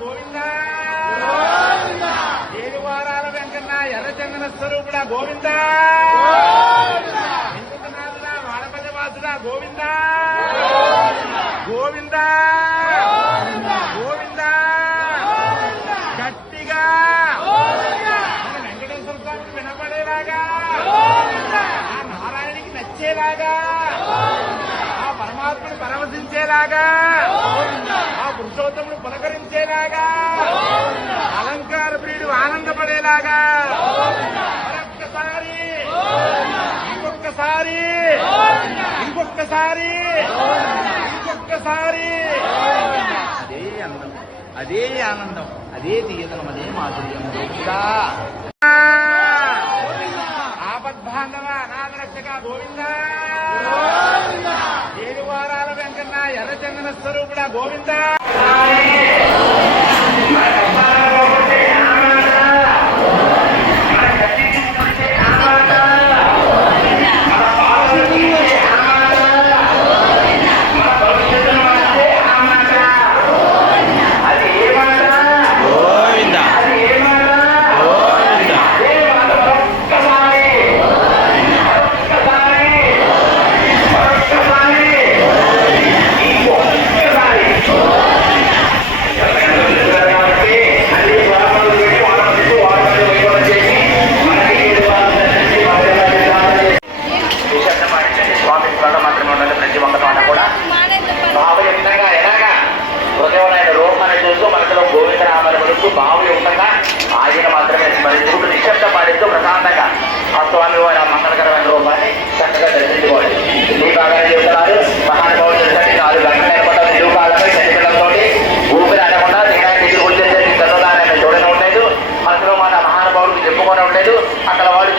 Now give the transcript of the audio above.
గోవిందా ఏడువారాల వెంకన్న ఎర్రచందన స్వరూపుడా గోవిందా హిందునాథుడా వాడపల్లి వాసుడా గోవిందా గోవిందా గోవిందా గట్టిగా వెంకటేశ్వర స్వామికి వినపడేలాగా ఆ నారాయణకి నచ్చేలాగా ఆ పరమాత్మను పరవశించేలాగా ఆ పురుషోత్తముడు పులకరించేలాగా అలంకార ప్రియుడు ఆనందపడేలాగా మరొక్కసారి ఇంకొక్కసారి ఇంకొక్కసారి ఇంకొక్కసారి అదే అందం అదే ఆనందం అదే తీయదనం అదే మాధుర్యం ఆపద్బాంధవ అనాథ రక్షక గోవిందా ఏడువారాల వెంకన్న ఎర్రచందన స్వరూపుడా గోవిందా భావయుక్తంగా ఆయన మాత్రమే స్మరిస్తూ నిశ్శబ్ద పాటిస్తూ ప్రశాంతంగా ఆ స్వామి వారి మంగళకరమైన రూపాన్ని చక్కగా దర్శించుకోవాలి. ఈ బాగానే చెప్తున్నారు మహానుభావులు తెలుసండి 4 గంటల నిలబడ్డ నిరూపాలపై చనిపోవడంతో ఊపిరి ఆడకుండా తీరానికి ఎదురు వచ్చేసరికి చదవదాన్ని చూడనే ఉండలేదు. మనసులో మన మహానుభావులకు చెప్పుకొని ఉండలేదు. అక్కడ వాళ్ళు